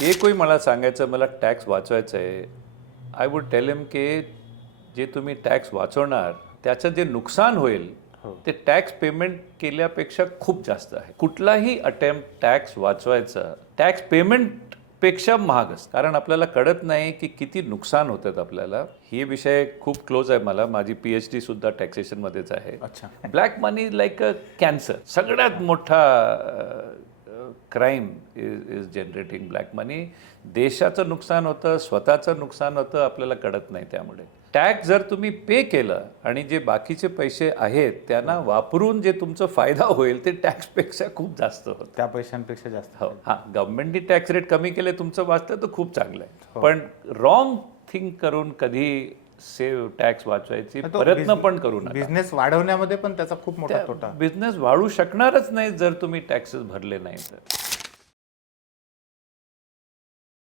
हे कोणी मला सांगायचं मला टॅक्स वाचवायचं आहे, आय वुड टेल हिम की जे तुम्ही टॅक्स वाचवणार त्याचं जे नुकसान होईल ते टॅक्स पेमेंट केल्यापेक्षा खूप जास्त आहे. कुठलाही अटेम्प्ट टॅक्स वाचवायचा टॅक्स पेमेंट पेक्षा महाग असतं, कारण आपल्याला कळत नाही की किती नुकसान होतात आपल्याला. ही विषय खूप क्लोज आहे मला. माझी PhD सुद्धा टॅक्सेशनमध्येच आहे. अच्छा. Black money like a cancer. सगळ्यात मोठा क्राईम इज जनरेटिंग ब्लॅक मनी. देशाचं नुकसान होतं, स्वतःचं नुकसान होतं, आपल्याला कळत नाही. त्यामुळे टॅक्स जर तुम्ही पे केलं आणि जे बाकीचे पैसे आहेत त्यांना वापरून जे तुमचा फायदा होईल ते टॅक्सपेक्षा खूप जास्त होतं. त्या पैशांपेक्षा जास्त. हो, हां, गव्हर्नमेंटनी टॅक्स रेट कमी केले तुमचं वाचलं तर खूप चांगलं आहे. पण रॉंग थिंक करून कधी सेव्ह टॅक्स वाचवायची प्रयत्न पण करू नका. बिझनेस वाढवण्यामध्ये पण त्याचा खूप मोठा तोटा. बिझनेस वाढू शकणारच नाही जर तुम्ही टॅक्सेस भरले नाही तर.